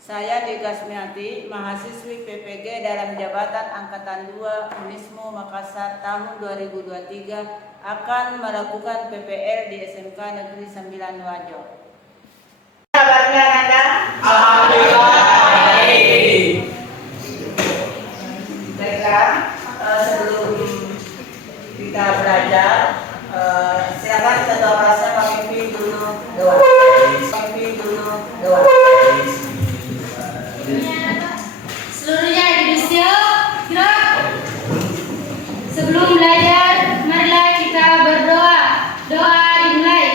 Saya Dika Smiati, mahasiswi PPG dalam jabatan Angkatan 2 Unismu Makassar tahun 2023 akan melakukan PPL di SMK Negeri 9 Wajo. Kabarnya Nanda? Alhamdulillah. Baiklah, sebelum kita belajar, silakan ketua kelasnya memimpin dulu doa. Seluruhnya Indonesia, sebelum belajar, marilah kita berdoa. Doa dimulai.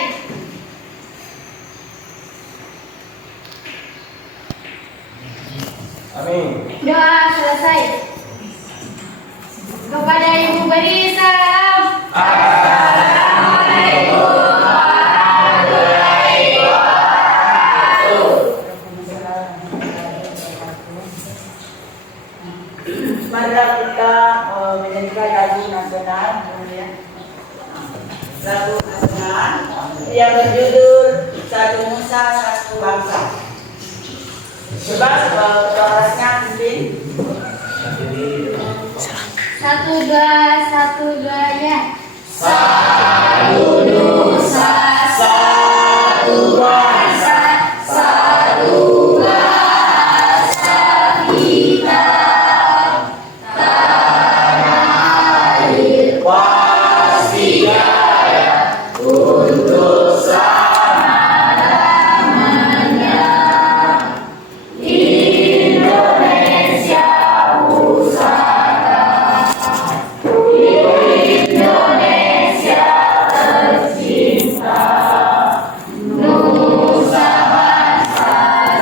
Amin. Doa selesai. Kepada Ibu beri salam. Assalamualaikum warahmatullahi wabarakatuh. Marilah kita menyanyikan lagu nasional dulu ya. Lagu nasional yang berjudul Satu Nusa Satu Bangsa. Coba kelasnya pimpin. Satu dua ya. Satu nusa, satu bangsa, satu bahasa kita. Tanah air pasti jaya untuk selama-lamanya. Indonesia pusaka, Indonesia tercinta, nusa bangsa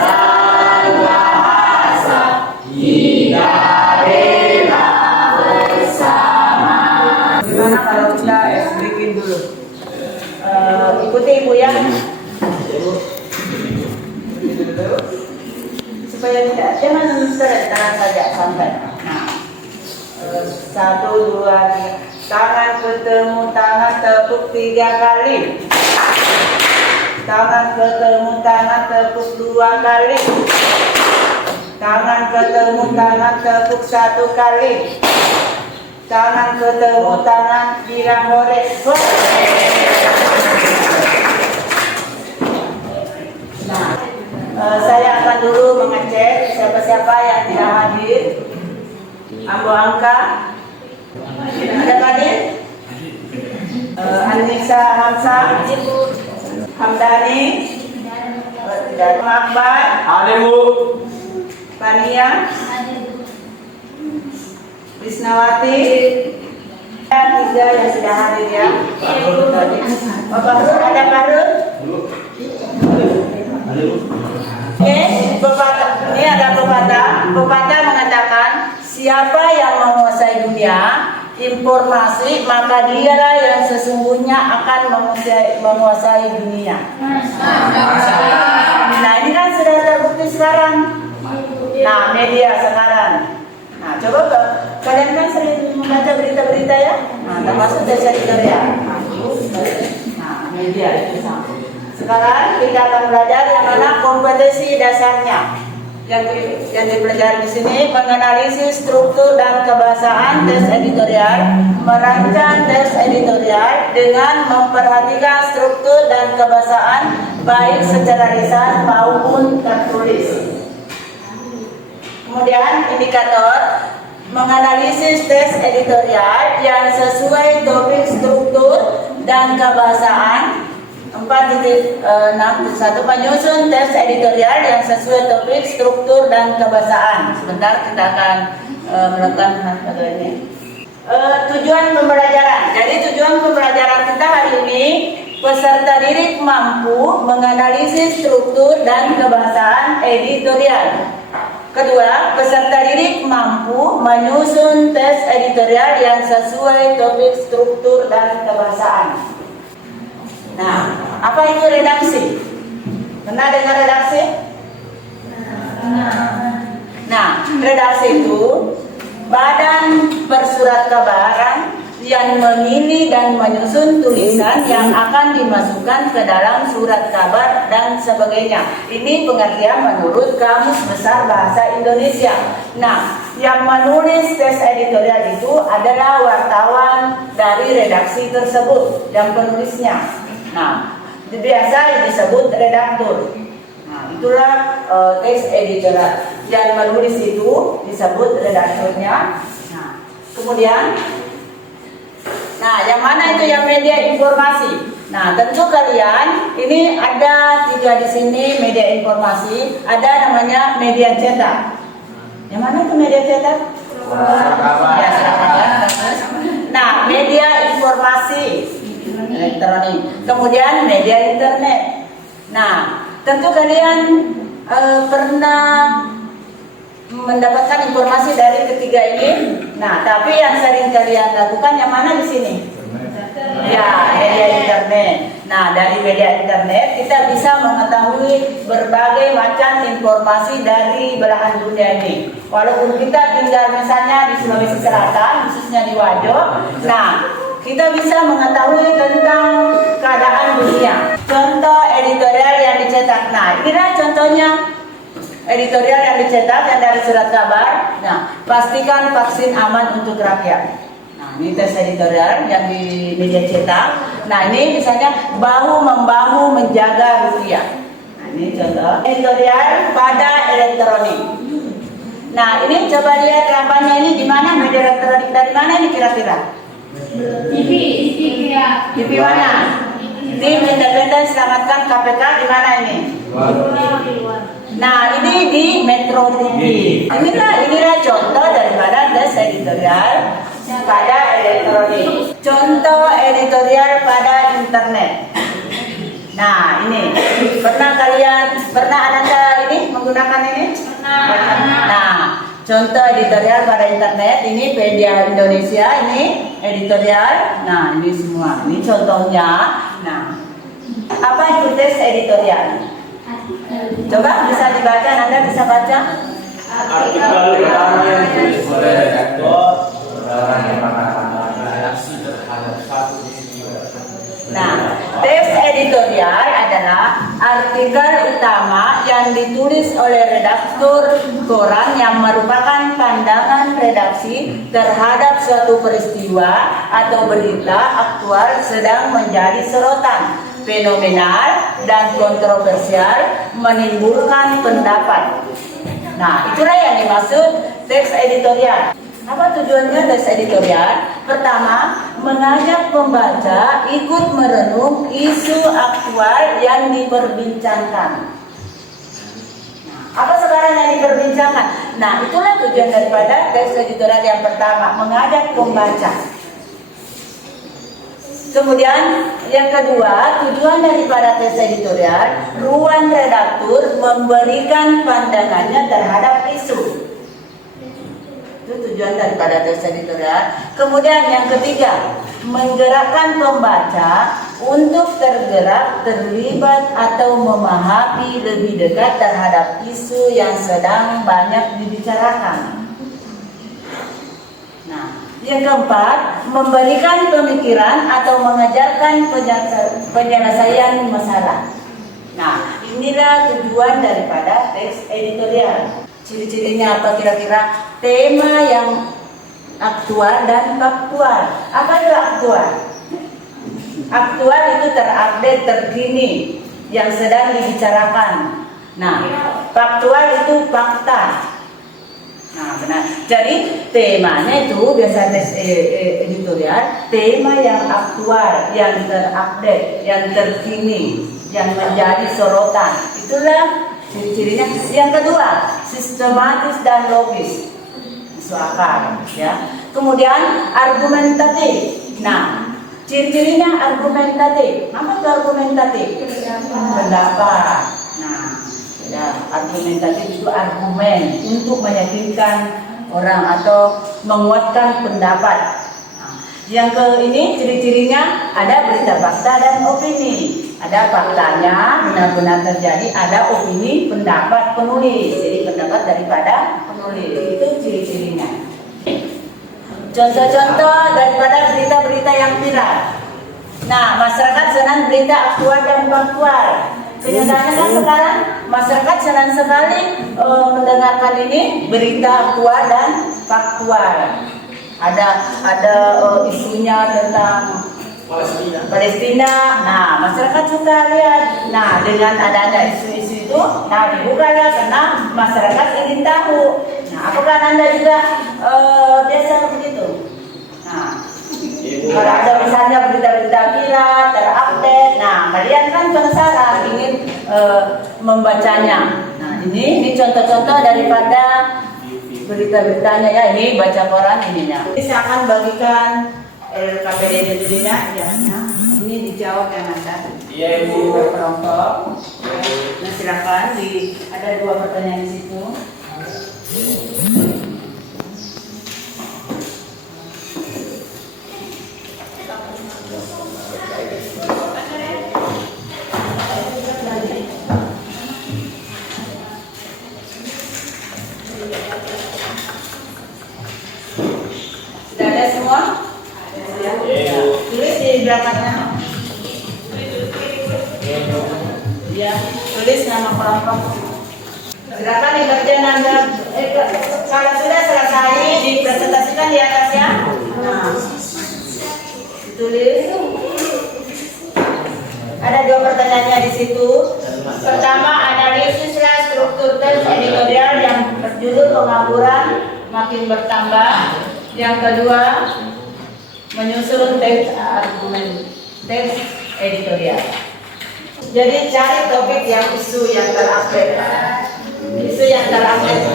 dan bahasa kita rela bersama. Gimana kalau kita bikin dulu? Ikuti Ibu ya. Supaya jangan tangan saja santai. Nah, 1, 2, 3. Tangan ketemu tangan tepuk 3 kali. Tangan ketemu tangan tepuk 2 kali. Tangan ketemu tangan tepuk 1 kali. Tangan ketemu tangan bilang hore. Nah, saya akan dulu mengecek siapa-siapa yang tidak hadir. Ambo Angka ada hadir? Anissa Hamsa, Hamdani, dan Akbar, Ada Bu. Pania, Bisnawati, dan 3 yang sudah hadir ya. Bapak Harun, ada Pak Harun? Oke, pepatah. Ini ada pepatah. Pepatah mengatakan siapa yang menguasai dunia informasi, maka dialah yang sesungguhnya akan menguasai dunia. Nah, ini kan sudah terbukti sekarang. Nah, media sekarang. Nah, coba kalian kan sering membaca berita-berita ya. Nah, termasuk desa Korea. Nah, media itu sama. Sekarang kita akan belajar yang mana kompetensi dasarnya. Yang dipelajari di sini menganalisis struktur dan kebahasaan teks editorial, merancang teks editorial dengan memperhatikan struktur dan kebahasaan baik secara lisan maupun tertulis. Kemudian indikator menganalisis teks editorial yang sesuai topik, struktur dan kebahasaan. 4.6.1 menyusun teks editorial yang sesuai topik, struktur dan kebahasaan. Sebentar kita akan melakukan hal ini. Tujuan pembelajaran. Jadi tujuan pembelajaran kita hari ini, peserta didik mampu menganalisis struktur dan kebahasaan editorial. Kedua, peserta didik mampu menyusun teks editorial yang sesuai topik, struktur dan kebahasaan. Nah, apa itu redaksi? Pernah dengar redaksi? Nah, redaksi itu badan bersurat kabaran yang memilih dan menyusun tulisan yang akan dimasukkan ke dalam surat kabar dan sebagainya. Ini pengertian menurut Kamus Besar Bahasa Indonesia. Nah, yang menulis tes editorial itu adalah wartawan dari redaksi tersebut, yang penulisnya. Nah, biasa disebut redaktur. Nah, itulah tes editorial. Yang menulis itu disebut redakturnya. Nah, kemudian, yang mana itu yang media informasi? Nah, tentu kalian ini ada 3 di sini media informasi, ada namanya media cetak. Yang mana itu media cetak? Ya, nah, media informasi elektronik, kemudian media internet. Nah, tentu kalian pernah mendapatkan informasi dari ketiga ini. Nah, tapi yang sering kalian lakukan yang mana di sini? Ya, media internet. Nah, dari media internet kita bisa mengetahui berbagai macam informasi dari belahan dunia ini. Walaupun kita tinggal misalnya di Sulawesi Selatan, khususnya di Wajo, nah, kita bisa mengetahui tentang keadaan dunia. Contoh editorial yang dicetak. Nah, inilah contohnya editorial yang dicetak yang dari surat kabar. Nah, pastikan vaksin aman untuk rakyat. Nah, ini tes editorial yang di media cetak. Nah, ini misalnya bahu membahu menjaga rupiah. Nah, ini contoh editorial pada elektronik. Nah, ini coba lihat kapannya ini di mana media elektronik, dari mana ini kira-kira? TV ya. TV mana? Tim Independen Selamatkan KPK di mana ini? Nah, ini di Metro TV. Inilah contoh daripada tes editorial pada elektronik. Contoh editorial pada internet. Nah, ini pernah Anda ini menggunakan ini? Nah, contoh editorial pada internet ini media Indonesia, ini editorial. Nah, ini semua. Ini contohnya. Nah, apa itu tes editorial? Coba bisa dibaca, Anda bisa baca? Artikel pertama yang ditulis oleh redaktor reaksi terhadap satu peristiwa. Nah, tes editorial adalah artikel utama yang ditulis oleh redaktur koran yang merupakan pandangan redaksi terhadap suatu peristiwa atau berita aktual sedang menjadi sorotan, fenomenal dan kontroversial, menimbulkan pendapat. Nah, itulah yang dimaksud teks editorial. Apa tujuannya tes editorial? Pertama, mengajak pembaca ikut merenung isu aktual yang diperbincangkan. Nah, apa sekarang yang diperbincangkan? Nah, itulah tujuan daripada tes editorial yang pertama, mengajak pembaca. Kemudian yang kedua, tujuan daripada tes editorial, ruang redaktur memberikan pandangannya terhadap isu. Itu tujuan daripada tes editorial. Kemudian yang ketiga, menggerakkan pembaca untuk tergerak, terlibat atau memahami lebih dekat terhadap isu yang sedang banyak dibicarakan. Nah, yang keempat, memberikan pemikiran atau mengajarkan penyelesaian masalah. Nah, inilah tujuan daripada teks editorial. Ciri-cirinya apa kira-kira? Tema yang aktual dan faktual. Apa itu aktual? Aktual itu terupdate, terkini, yang sedang dibicarakan. Nah, faktual itu fakta. Nah, benar. Jadi temanya itu biasa tes editorial, tema yang aktual, yang terupdate, yang terkini, yang menjadi sorotan. Itulah ciri-cirinya. Yang kedua, sistematis dan logis, masuk akal, ya. Kemudian argumentatif. Nah, ciri-cirinya argumentatif. Apa itu argumentatif? Pendapat. Nah, ya, argumentatif itu argumen untuk meyakinkan orang atau menguatkan pendapat. Nah, yang ke ini ciri-cirinya ada berita fakta dan opini. Ada faktanya benar-benar terjadi, ada opini pendapat penulis. Jadi pendapat daripada penulis itu ciri-cirinya. Contoh-contoh daripada berita-berita yang viral. Nah, masyarakat senang berita aktual dan faktual. Kenyataannya kan sekarang masyarakat senang sekali mendengarkan ini berita aktual dan faktual. Ada isunya tentang Palestina. Nah, masyarakat suka lihat. Nah, dengan ada isu-isu itu, nah dibukalah karena masyarakat ingin tahu. Nah, apakah Anda juga biasa begitu? Nah, kalau ada misalnya berita-berita viral, terupdate, nah kalian kan penasaran ingin membacanya. Nah, ini contoh-contoh daripada berita-beritanya ya. Ini baca koran ininya. Ini saya akan bagikan KPD jadinya ya. Nah, ini dijawab yang Anda. Iya, Ibu. Kelompok. Nah, silakan ada 2 pertanyaan di situ. Sudah ada semua? Tulis di belakangnya. Ya, tulis nama kelompok. Silakan dikerjakan Anda. Kalau sudah selesai dipresentasikan di atas ya. Nah, ditulis. Ada 2 pertanyaannya di situ. Pertama, analisislah struktur teks editorial yang berjudul pengangguran makin bertambah. Yang kedua, menyusun teks argumen teks editorial. Jadi cari topik yang isu yang terupdate,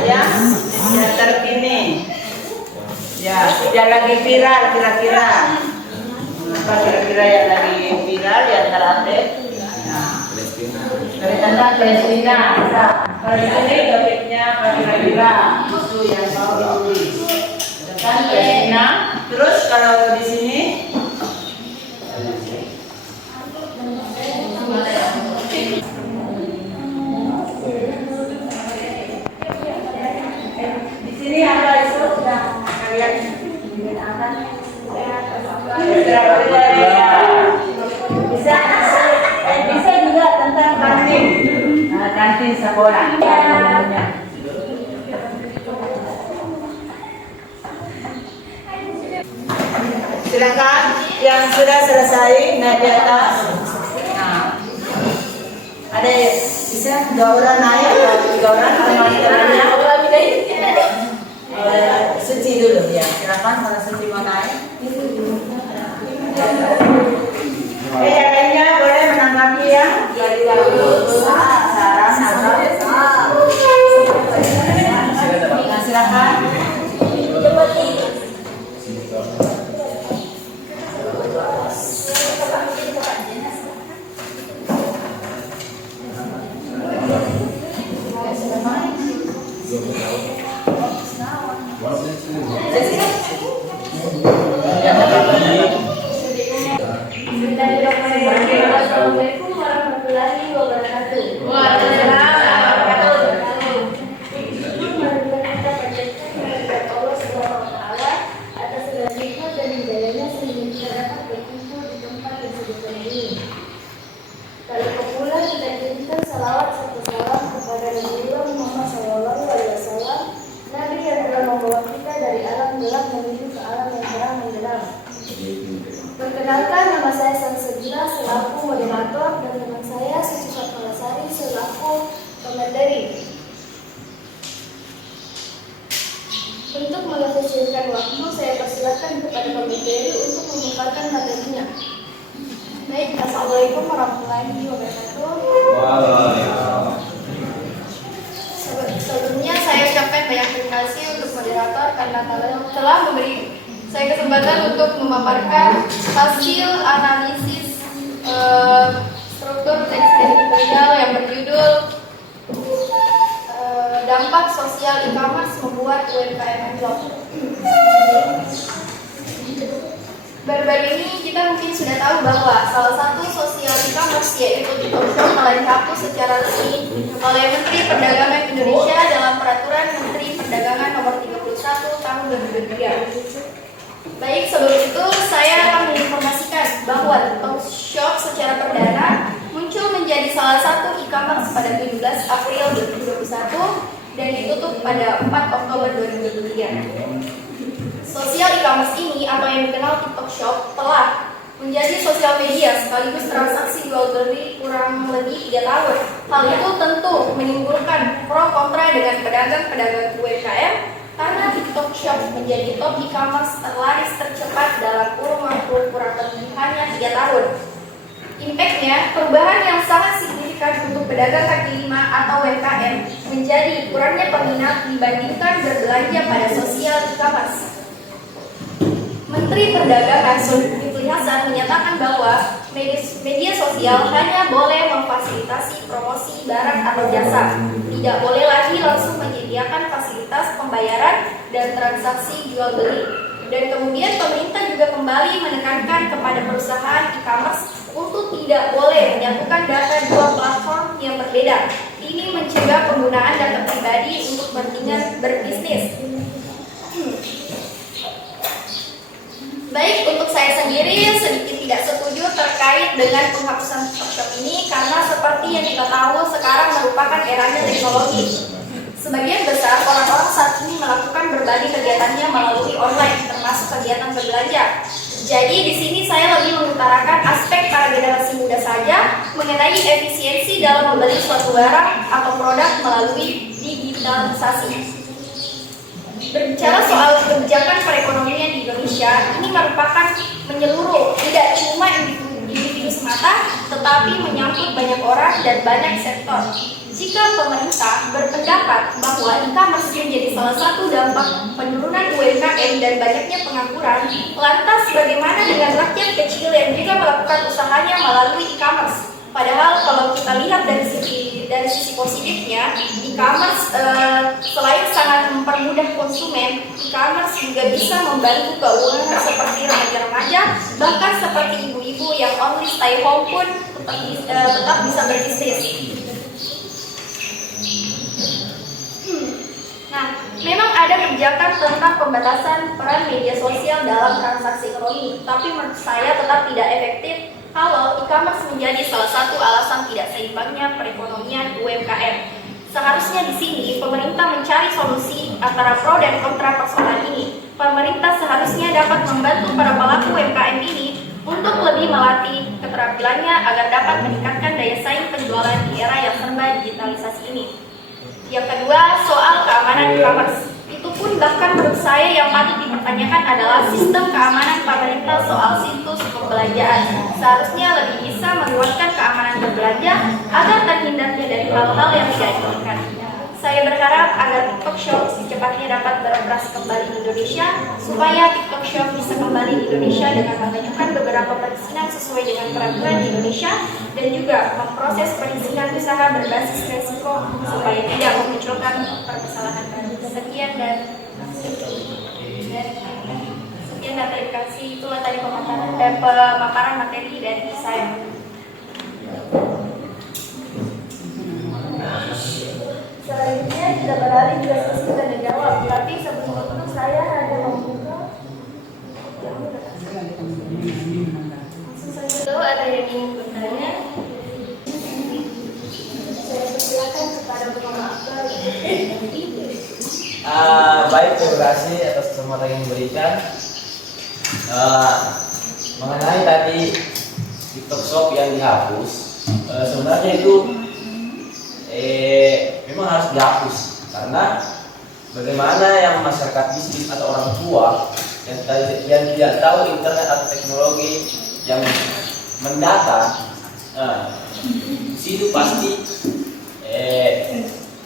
ya, yang terkini, ya, yang lagi viral kira-kira. Apa kira-kira yang lagi viral yang terupdate? Nah, tentang Palestina. Kalau di sini topiknya apa kira-kira isu yang mau ditulis tentang Palestina. Terus kalau di sini ini apa isu sudah kalian gunakan? Bisa juga tentang kantin, kantin sekolah. Silakan yang sudah selesai naik di atas. Nah, ada bisa 2 orang naik atau 3 orang teman-temannya. Suci dulu ya, silakan kalau Suci mau naik. Yang lainnya boleh menanggapi ya dari saran atau silakan. Assalamualaikum warahmatullahi wabarakatuh. Allah Subhanahu wa Ta'ala atas segala nikmat dan hidayahnya sehingga kita dapat berkumpul di tempat yang sedemikian ini. Tak lupa pula kita kirimkan salawat serta salam kepada Rasulullah Muhammad SAW, Nabi yang telah membawa kita dari alam gelap menuju ke alam yang terang menjelang. Perkenalkan, nama saya Samsudina selaku moderator dan teman saya Suci Fatmalasari selaku komentari. Untuk mengefisienkan waktu, saya persilakan kepada komentari untuk memaparkan materinya. Baik, Assalamualaikum warahmatullahi wabarakatuh. Sebelumnya saya ucapkan banyak terima kasih untuk moderator karena telah memberi saya kesempatan untuk memaparkan hasil analisis struktur teks editorial yang berjudul dampak sosial e-commerce membuat UMKM anjlok. Baru-baru ini kita mungkin sudah tahu bahwa salah satu sosial e-commerce yaitu TikTok telah dihapus secara resmi oleh Menteri Perdagangan Indonesia dalam Peraturan Menteri Perdagangan Nomor 31 Tahun 2023. Baik, sebelum itu saya akan menginformasikan bahwa TikTok Shop secara perdana muncul menjadi salah satu e-commerce pada 17 April 2021 dan ditutup pada 4 Oktober 2023. Sosial e-commerce ini atau yang dikenal TikTok Shop telah menjadi sosial media sekaligus transaksi jual beli kurang lebih 3 tahun. Hal itu tentu menimbulkan pro kontra dengan pedagang-pedagang UMKM karena TikTok Shop menjadi top e-commerce terlaris tercepat dalam kurun waktu kurang lebih hanya 3 tahun. Impact-nya, perubahan yang sangat signifikan untuk pedagang kaki lima atau UMKM menjadi kurangnya peminat dibandingkan berbelanja pada sosial e-commerce. Menteri Perdagangan Zulkifli Hasan menyatakan bahwa media sosial hanya boleh memfasilitasi promosi barang atau jasa, tidak boleh lagi langsung menyediakan fasilitas pembayaran dan transaksi jual beli. Dan kemudian pemerintah juga kembali menekankan kepada perusahaan e-commerce untuk tidak boleh menyatukan data dua platform yang berbeda. Ini mencegah penggunaan data pribadi untuk kepentingan berbisnis. Baik, untuk saya sendiri sedikit tidak setuju terkait dengan penghapusan TikTok Shop ini karena seperti yang kita tahu sekarang merupakan eranya teknologi. Sebagian besar orang-orang saat ini melakukan berbagai kegiatannya melalui online, termasuk kegiatan berbelanja. Jadi di sini saya lebih mengutarakan aspek para generasi muda saja mengenai efisiensi dalam membeli suatu barang atau produk melalui digitalisasi. Berbicara soal kebijakan perekonomian di Indonesia, ini merupakan menyeluruh, tidak cuma individu semata, tetapi menyangkut banyak orang dan banyak sektor. Jika pemerintah berpendapat bahwa e-commerce menjadi salah satu dampak penurunan UMKM dan banyaknya pengangguran, lantas bagaimana dengan rakyat kecil yang juga melakukan usahanya melalui e-commerce? Padahal kalau kita lihat dari sisi positifnya, e-commerce selain sangat mempermudah konsumen, e-commerce juga bisa membantu keuangan seperti remaja-remaja, bahkan seperti ibu-ibu yang only stay home pun tetap bisa berbisnis. Nah, memang ada kebijakan tentang pembatasan peran media sosial dalam transaksi ekonomi, tapi menurut saya tetap tidak efektif kalau e-commerce menjadi salah satu alasan tidak seimbangnya perekonomian UMKM. Seharusnya di sini pemerintah mencari solusi antara pro dan kontra persoalan ini. Pemerintah seharusnya dapat membantu para pelaku UMKM ini untuk lebih melatih keterampilannya agar dapat meningkatkan daya saing penjualan di era yang serba digitalisasi ini. Yang kedua, soal keamanan e-commerce. Itu pun bahkan menurut saya yang patut dipertanyakan adalah sistem keamanan pemerintah soal situs pembelanjaan. Seharusnya lebih bisa menguatkan keamanan berbelanja agar terhindarnya dari hal-hal yang tidak diinginkan. Saya berharap agar TikTok Shop secepatnya dapat beroperasi kembali di Indonesia, supaya TikTok Shop bisa kembali di Indonesia dengan mengajukan beberapa perizinan sesuai dengan peraturan di Indonesia dan juga memproses perizinan usaha berbasis resiko supaya tidak memunculkan permasalahan baru. Sekian dan terima kasih. Itulah tadi pemaparan materi dari saya. Selanjutnya kita beralih ke sesi tanya jawab, tapi sebelum itu saya ada membuka. Langsung saja dulu, ada yang ingin bertanya. Saya persilakan kepada pengamat. Baik, terima kasih atas kesempatan yang diberikan. Mengenai tadi TikTok Shop yang dihapus, sebenarnya itu memang harus dihapus karena bagaimana yang masyarakat bisnis atau orang tua yang tidak tahu internet atau teknologi yang mendata, di situ pasti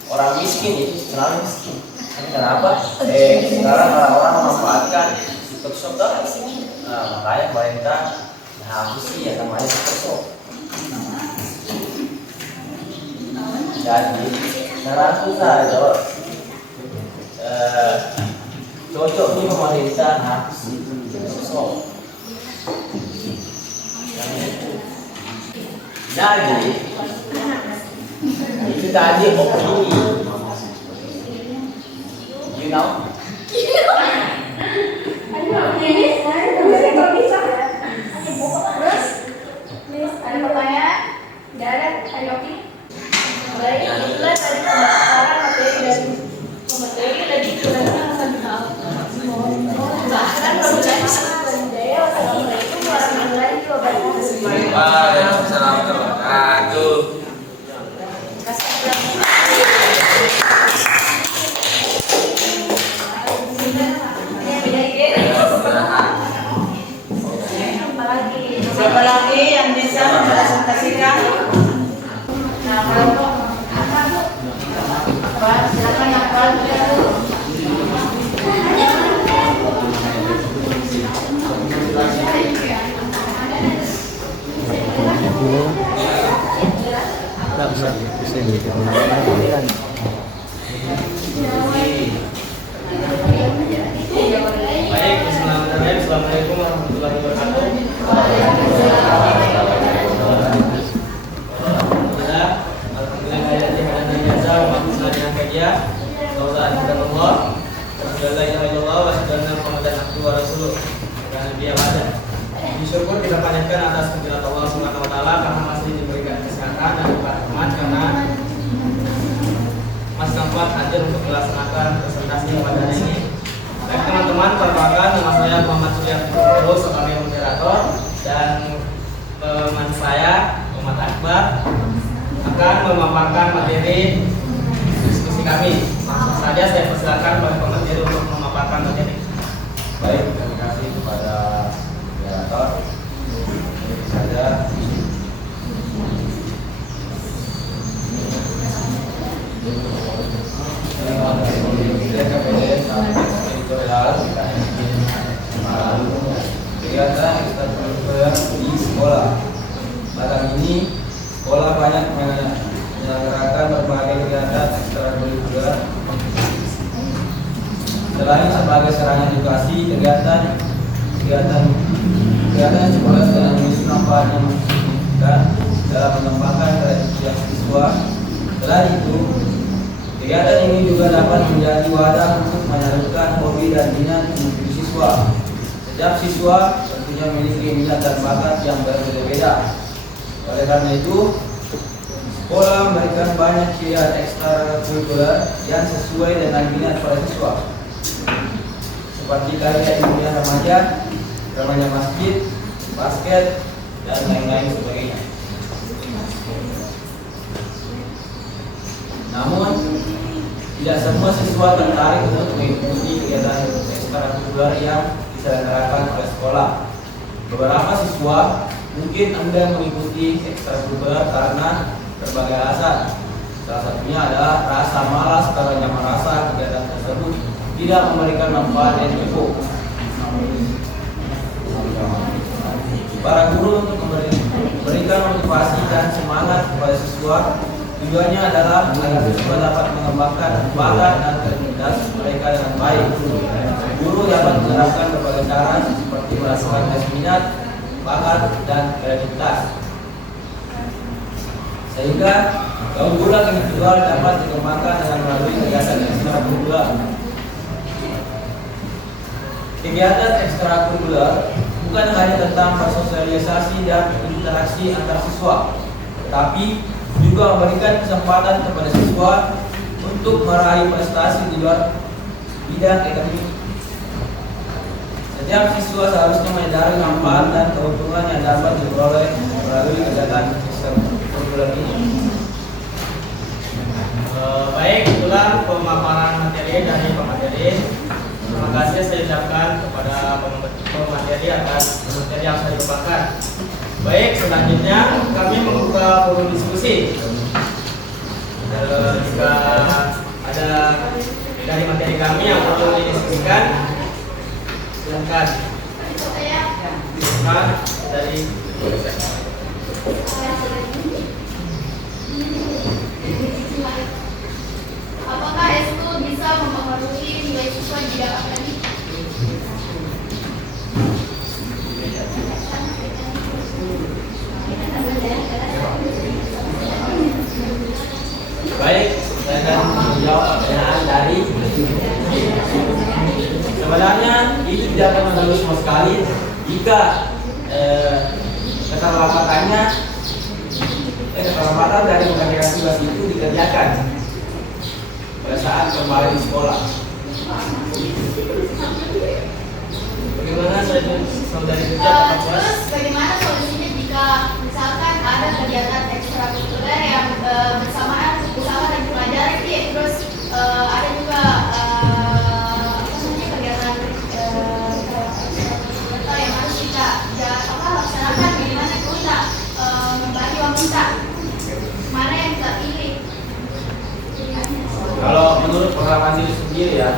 orang miskin itu selalu miskin. Kenapa? Sekarang orang-orang memanfaatkan TikTok Shop kan? Makanya pemerintah hapus sih yang namanya TikTok Shop. Jadi, saya saja cocok nih pemerintah hapus TikTok Shop. Jadi, itu tadi opini. You know? Bersyukur kita panjatkan atas kehadirat Allah Subhanahu wa taala karena masih diberikan kesehatan dan keberkahan karena Mas sempat hadir untuk melaksanakan presentasi pada hari ini. Baik teman-teman, perkenalkan nama saya Muhammad Surya Fitro sebagai moderator dan teman saya Muhammad Akbar akan memaparkan materi diskusi kami. Langsung saja saya persilakan kepada pemateri untuk memaparkan materi. Baik, terima kasih kepada moderator. Tentu saja kegiatan ekstrakurikuler di sekolah. Malam ini sekolah banyak menyelenggarakan berbagai kegiatan ekstrakurikuler. Selain sebagai sarana edukasi, kegiatan sekolah sedang memiliki manfaat yang signifikan dalam mengembangkan kreativitas siswa. Selain itu, kegiatan ini juga dapat menjadi wadah untuk menyalurkan hobi dan minat individu siswa. Setiap siswa tentunya memiliki minat dan bakat yang berbeda-beda. Oleh karena itu, sekolah memberikan banyak kegiatan ekstrakurikuler yang sesuai dengan minat para siswa, seperti karya ilmiah remaja masjid, basket, dan lain-lain sebagainya. Namun, tidak semua siswa tertarik untuk mengikuti kegiatan ekstrakurikuler yang diselenggarakan oleh sekolah. Beberapa siswa mungkin enggan mengikuti ekstrakurikuler karena berbagai alasan. Salah satunya adalah rasa malas karena merasa kegiatan tersebut tidak memberikan manfaat yang cukup. Para guru untuk memberikan motivasi dan semangat kepada siswa. Tujuannya adalah agar siswa dapat mengembangkan bakat dan kreativitas mereka dengan baik. Guru dapat menerapkan berbagai cara seperti melakukan tes minat, bakat, dan kreativitas, sehingga keunggulan individual dapat dikembangkan dengan melalui kegiatan ekstrakurikuler. Kegiatan ekstrakurikuler bukan hanya tentang bersosialisasi dan interaksi antar siswa, tapi juga memberikan kesempatan kepada siswa untuk meraih prestasi di luar bidang akademik. Setiap siswa seharusnya menyadari manfaat dan keuntungan yang dapat diperoleh melalui kegiatan ekstrakurikuler ini. Baik, itulah pemaparan materi dari pemateri. Terima kasih saya ucapkan kepada pemateri atas materi yang saya paparkan. Baik, selanjutnya kami membuka forum diskusi. Jika ada dari materi kami yang perlu didiskusikan, silakan. Silakan dari Apakah itu bisa mempengaruhi nilai siswa di bidang akademik? Baik, saya akan menjawab pertanyaan dari sebenarnya itu tidak akan mengganggu sama sekali jika keterlambatan dari mengerjakan tugas itu dikerjakan pada saat kembali di sekolah. bagaimana saudari kerja Terus bagaimana solusinya jika misalkan ada kegiatan ekstrakurikuler yang bersama dan pelajari, terus ada juga kegiatan ekstrakurikuler yang harus kita laksanakan, bagaimana kita membagi waktu kita, mana yang kita pilih? Kalau menurut pengalaman diri sendiri ya,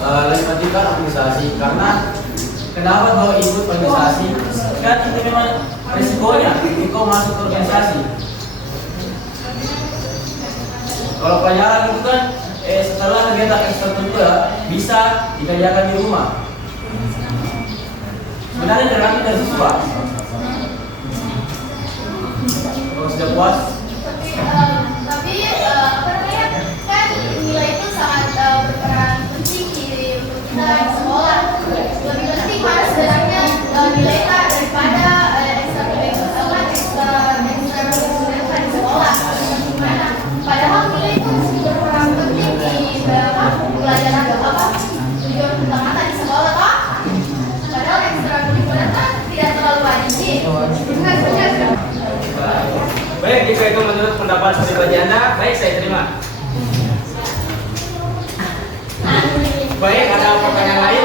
lebih pentingkan organisasi. Karena kenapa kalau ikut organisasi? Kan itu memang risikonya kau masuk ke organisasi. Kalau pelajaran itu kan setelah kegiatan ekstrakurikuler bisa dikerjakan di rumah. Sebenarnya tergantung dari siswa. Kalau sudah puas, Tapi apa namanya, kan nilai awas pribadi Anda, baik saya terima. Baik, ada pertanyaan lain?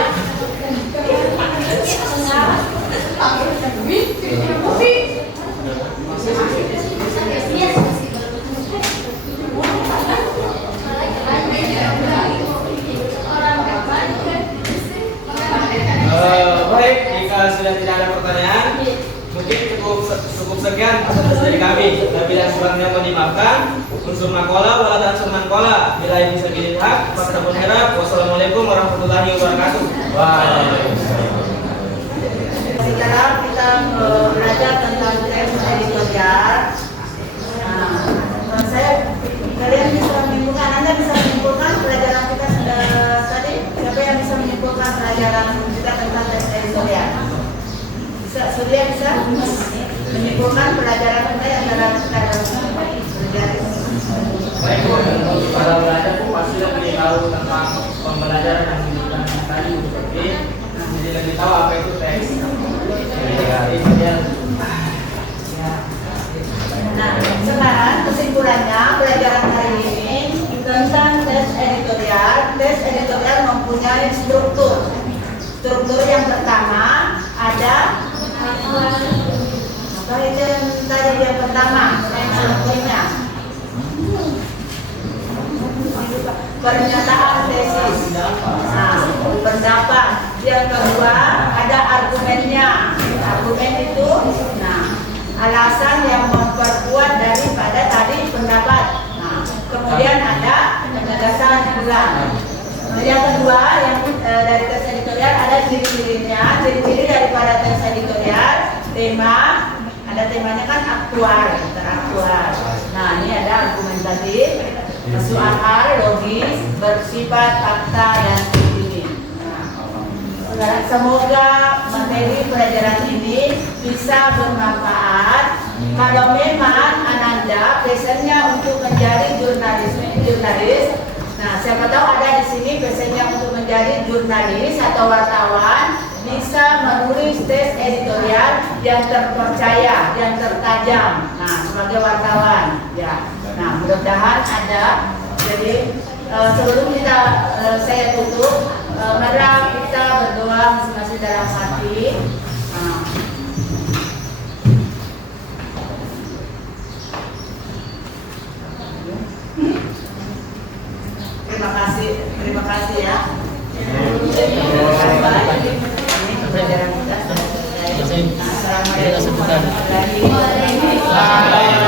Baik, jika sudah tidak ada pertanyaan, mungkin cukup sekian atas dari kami. Bila sebelumnya mau dimaafkan, unsur makola, walatan sunan kola. Bila ini segini hak, pasrahun herab. Wassalamualaikum warahmatullahi wabarakatuh. Sekarang kita belajar tentang tes editorial. Kalian bisa menyimpulkan, Anda bisa menyimpulkan pelajaran kita tadi. Siapa yang bisa menyimpulkan pelajaran kita tentang tes editorial? Bisa, Surya bisa menyimpulkan pelajaran kita yang dalam belajar. Baik Bu, para belajar Bu pasti lebih tahu tentang pembelajaran yang diberikan tadi Bu. Jadi lebih tahu apa itu teks. Nah, sekarang kesimpulannya pelajaran hari ini tentang tes editorial. Tes editorial mempunyai struktur. Struktur yang pertama ada apa itu yang tadi yang pertama strukturnya pernyataan tesis. Nah, pendapat. Yang kedua ada argumennya. Argumen itu alasan yang memperkuat daripada tadi pendapat. Nah, kemudian ada penegasan ulang. Yang kedua yang dari tes editorial ada ciri-cirinya. Ciri-ciri daripada tes editorial, tema, ada temanya kan aktual, teraktual. Nah, ini ada argumentatif, masuk akal, logis, bersifat fakta dan ini. Nah, semoga materi pelajaran ini bisa bermanfaat. Kalau memang Ananda passionnya untuk menjadi jurnalis, nah siapa tahu ada di sini passionnya untuk menjadi jurnalis atau wartawan, bisa menulis tes editorial yang terpercaya, yang tertajam. Nah, sebagai wartawan, ya. Nah, mudah-mudahan ada. Jadi sebelum saya tutup, mari kita berdoa masing-masing dalam hati. Terima kasih ya. Assalamualaikum warahmatullahi wabarakatuh.